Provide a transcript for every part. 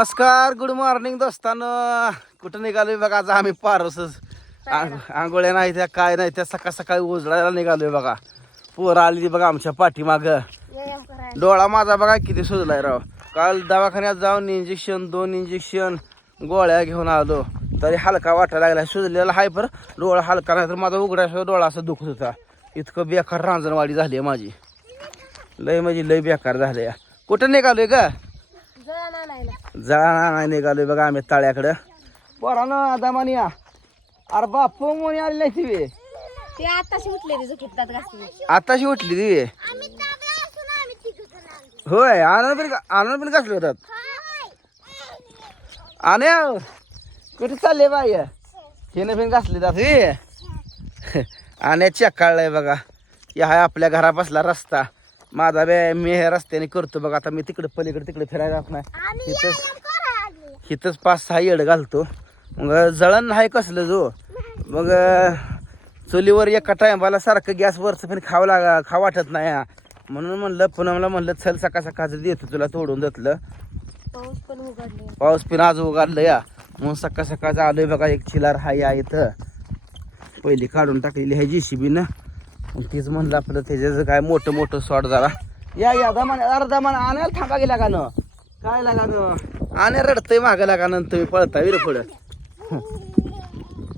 नमस्कार good morning दोस्तांनो. कुठं निघालोय बघा आज आम्ही पारसच. आंग- आंघोळ्या नाही त्या काय नाही त्या सकाळ सकाळी उजळायला निघालोय बघा. पोरं आली ती बघा आमच्या पाठीमाग. डोळा माझा बघा किती सुजलाय राव. काल दवाखान्यात जाऊन इंजेक्शन दोन इंजेक्शन गोळ्या घेऊन आलो. तरी हलका वाटायला लागला. सुजलेला हाय पर डोळा हलका नाही तर माझा उघड्याशिवाय डोळा असं दुखत होता. इतकं बेकार रांजणवाडी झाली आहे माझी. लय म्हणजे लय बेकार झाले कुठं निघालोय का आणायला जा नाही निघालोय बघा आम्ही तळ्याकडं. बरा ना दमानी या अरे बापू मोनी आली नाही ती ते आताशी उठले ते झोपेत घासली आताशी उठली ती. होय आनंद पण आनंद पण कसले होतात. आणे कुठे चालले बाई? हिने पण घासले जात हे आणि चेक काढलाय बघा. या हाय आपल्या घरापासला रस्ता. माझा बे मी हे रस्त्याने करतो बघा आता मी तिकडे पलीकडे तिकडे फिरायला जात नाही इथंच इथंच पाच सहा येड घालतो. मग जळण नाही कसलं जो? मग चुलीवर एका टायमाला सारखं गॅसवरचं पण खावं लागा खावं वाटत नाही हा. म्हणून म्हणलं पुन्हा म्हणलं चल सकाळ सकाळचं देतो तुला तोडून देतलं. पाऊस पण आज उघडलं या मग सकाळ सकाळचं आलोय बघा एक चिलार हाय या इथं. पहिली काढून टाकलेली आहे जी सी मग तीच म्हणलं आपलं त्याच्याचं काय मोठं मोठं सॉट जरा. या या दमान अरे दमान आणायला थांबा गेला का न. काय लागा न? आणे रडतंय मागं लागा न तुम्ही पळता विर पुढं.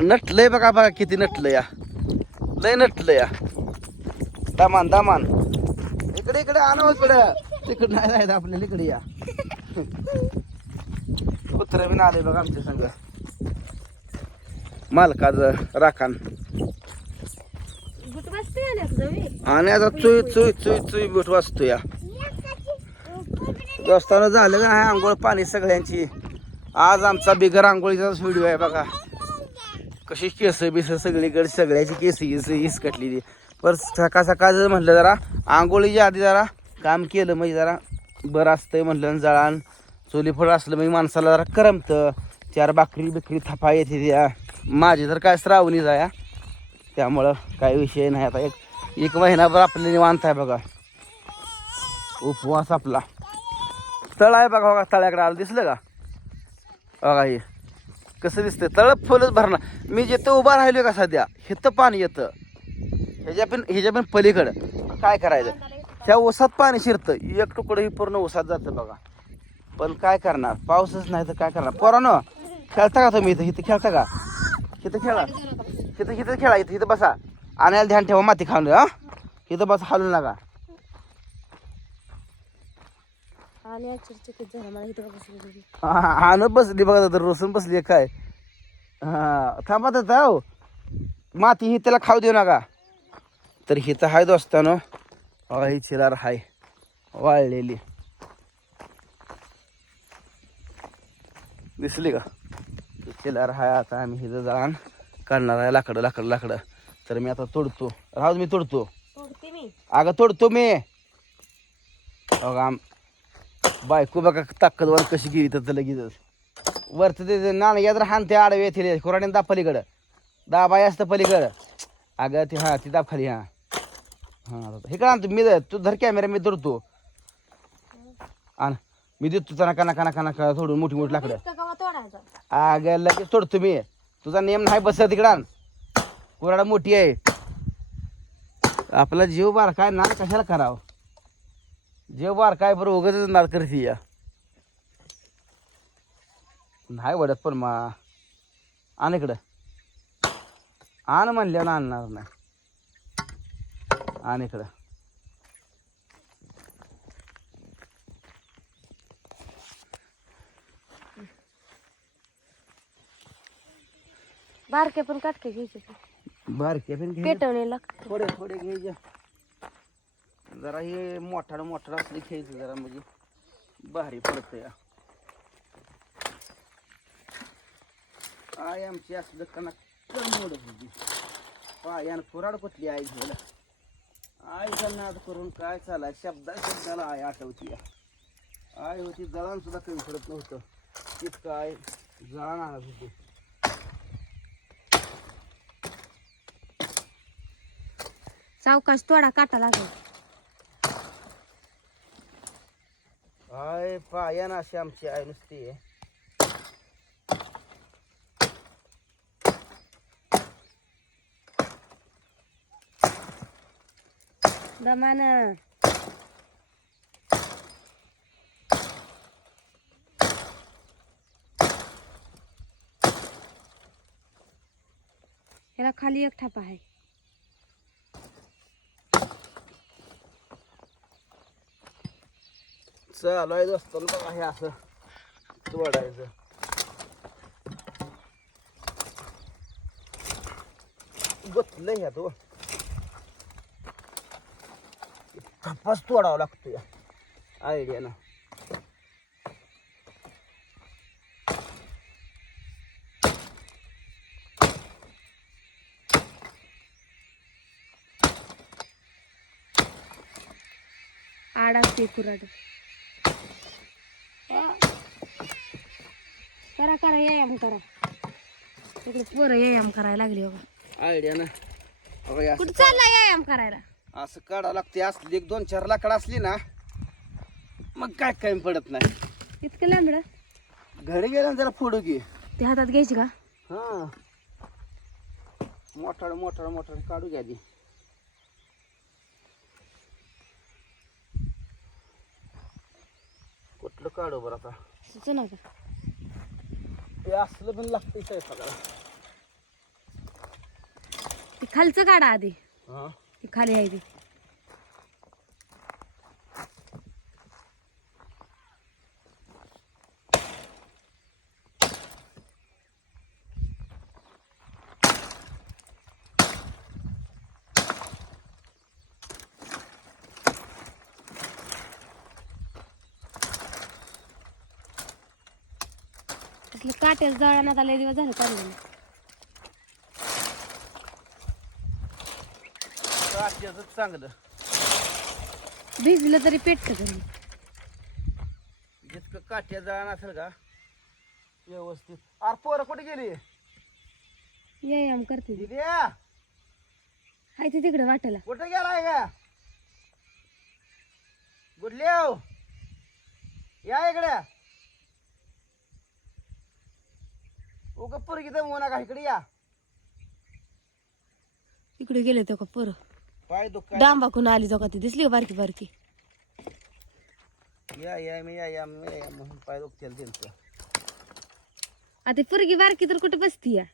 नटलंय बघा बघा किती नटलं या. लय नटलं या. दामान दामान. इकडे इकडे आणव इकडे तिकडे नाही जायचं आपल्याला इकडे या. कुत्र बी आले बघा आमच्या संग. मालकाचं राखान आणि आता चुई चुई चुई चुई बोट वाचतो या दोस्तानं झालं का? नाही आंघोळ पाणी सगळ्यांची. आज आमचा बिगर आंघोळीचाच व्हिडिओ आहे बघा. कशी केस बिस सगळीकडे सगळ्याची केस गिस हिसकटलेली. पर सकाळ सकाळ जर म्हटलं जरा आंघोळीच्या आधी जरा काम केलं म्हणजे जरा बरं असतंय म्हटलं जळान चोलीफळ असलं म्हणजे माणसाला जरा करमतं. चार बाकरी बिकरी थपा येते त्या. माझी तर काय श्रावणीच आहे त्यामुळं काही विषय नाही. आता एक एक महिनाभर आपली निवांत आहे बघा. उपवास आपला. तळ आहे बघा बघा तळ्याकडे आलं दिसलं का? बघा हे. कसं दिसतंय? तळ फुलच भरणार मी जिथं उभा राहिलो का सध्या हिथं पाणी येतं. ह्याच्या पण ह्याच्या पण पलीकडं. काय करायचं? ह्या ओसात पाणी शिरतं. एक तुकडं ही पूर्ण ऊसात जातं बघा. पण काय करणार? पाऊसच नाही तर काय करणार? पोरानो खेळता का तुम्ही इथं? इथं खेळता का? इथं खेळा. इथं इथं खेळा इथं इथं बसा. आणायला ध्यान ठेवा माती खाऊन हा. इथं बस हालू नका आणत बसली बघा तर रोसून बसली काय. हा थांबा तर हो माती ही त्याला खाऊ देऊ नका. तर हिथं हाय दोस्तानो. ही चिरार हाय. वाळलेली. दिसली का? ही चिलार हाय आता आम्ही हिथं जाण काढणार आहे लाकडं लाकडं लाकडं. तर मी आता तोडतो. राहू दे, मी तोडतो. तोडते मी. अगं तोडतो मी. बघा आम बायको बघा ताकदवान कशी गेली तर लगेचच वरचं ते नाणं यात्र हाणते आडवे येथे कोराडीन दाब पलीकडं. दाबाई असतं पलीकडं. अगं ती हा ती दाब खाली हा. हां हे का आणतो मी तू धर कॅमेरा मी धरतो आण. मी देतो चना काना काना काना काना थोडून मोठी मोठी लाकडं. इतकं कवा तोडायचं? अगं लगेच तोडतो मी. तुझा नेम नाही बसत तिकडं आण. कुराडा मोठी आहे. आपला जीव बार काय नाद कशाला करावं? जीव बार काय बरं उगच नाद करते या. नाही वडत पण मा. आण इकडं. आण म्हणल्यानं आणणार नाही. आण इकडं. बारके पण काटके घ्यायचे बारके पण घे लागते. थोडे थोडे घ्यायचे जरा हे मोठाडं मोठाडं असले घ्यायचं जरा म्हणजे भारी पडतं या आय आमची असलं कना कमोड होती. पायान कुराड कुठली आई घ्यायला? आईचा नाद करून काय चालाय? शब्दा शब्दाला आय आठवती. या आय होती जळण सुद्धा कमी पडत नव्हतं. इतकं आय जळण आणत होती. सावकाश तोडा काटा लागेल. हाय पाया ना अशी आमची आहे नुसती दमान. याला खाली एक ठापा आहे. चालवायचं असतं दोस्तांनो बघा हे असं तोडायचं. बसलं ह्या हो. तो कपास तोडावा लागतो या. आयडिया ना. आडा ते कुराड करा करा व्यायाम करा. इकडे पोरं व्यायाम करायला लागली बघा. आयडिया ना. बघा हे असं कुठं चालला व्यायाम करायला? असं काढा लागते असली एक दोन चार लाकड असली ना मग काय कमी पडत नाही. इतकं लांबड? घरी गेल्यानं जरा फोडू की. ते हातात घ्यायची का? हा. मोठाड मोठाड मोठाड काढू घ्या आधी. कुठलं काढू बरं आता? सुचना का ते असलं पण लागतंय स्वयंपाकाला ते खालचं काढा आधी. हा. ती खाली आहे ती. असलं काट्याच जळण आता लय दिवस झालं काढलं काट्याचं चांगलं. भिजलं तरी पेटतं घरी. जितकं काट्या जाण असेल का व्यवस्थित. अरे पोरं कुठे गेली? व्यायाम करते. ती. हाय ती तिकडे वाटायला कुठे गेलाय का गुडलेव या इकडे. उग पोरगी दमवू नका इकडे या. इकडे गेले तो का पोरं? पाय दुख डांबाकून आली तो का ती? दिसली का बारकी बारकी? या या मी या या मी या म्हणून पाय दुखतील त्यांचं. आता पोरगी बारकी तर कुठे बसती या?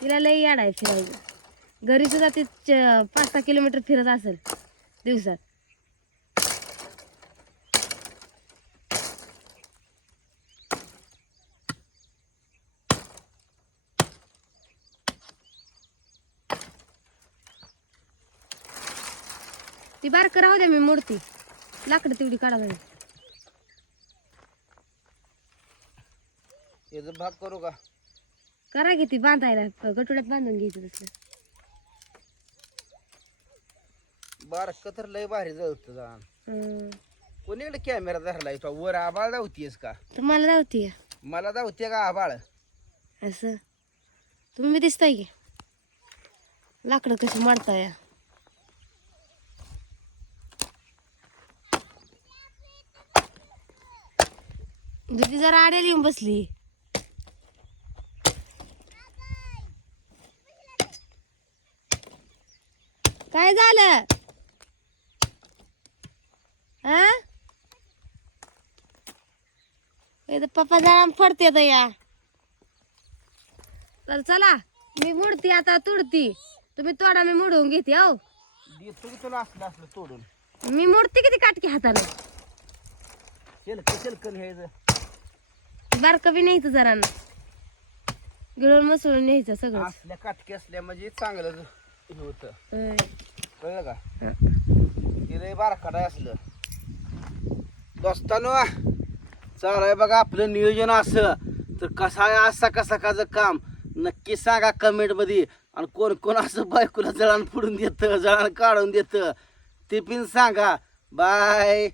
तिला लई याड आहे फिरायचं घरी सुद्धा ती च- पाच सहा किलोमीटर फिरत असेल दिवसात. ती बारक राहू द्या मी मोडती. लाकडं तेवढी काढा. याचं भाग करू का? करा की ती बांधायला गटोड्यात बांधून घ्यायचं तसलं. बारक तर लय भारी जळत जाण. हं. कोणीकडे कॅमेरा धरलाय तो? वर आबाळ धावतीयस का? तुम्हाला धावती मला धावते का आबाळ? असं? तुम्ही दिसताय की? लाकडं कशी मारताय? दीदी जरा आड्याला येऊन बसली. काय झालं? हा? इथं पप्पा जरा फडते आता या. तर चला मी मुडती आता तुडती. तुम्ही तोडा मी मुडवून घेते हो. देतो की तुला असलं असलं तोडून. मी मुडते किती काटकी हाताने? शेलक शेलकन घ्यायचं बारकं बी न्यायचं जरा गिळून मसळून न्यायचं सगळं. असल्या काटके असल्या म्हणजे चांगलं होतं. कळलं का? हं. ते लय बारकाडाय असलं. दोस्तानो चालाय बघा आपलं नियोजन असं. तर कसा आहे असा कसा काचं काम? नक्की सांगा कमेंटमध्ये. आणि कोण कोण असं बायकोला जळण फोडून देतं जळण काढून देतं ते पण सांगा. बाय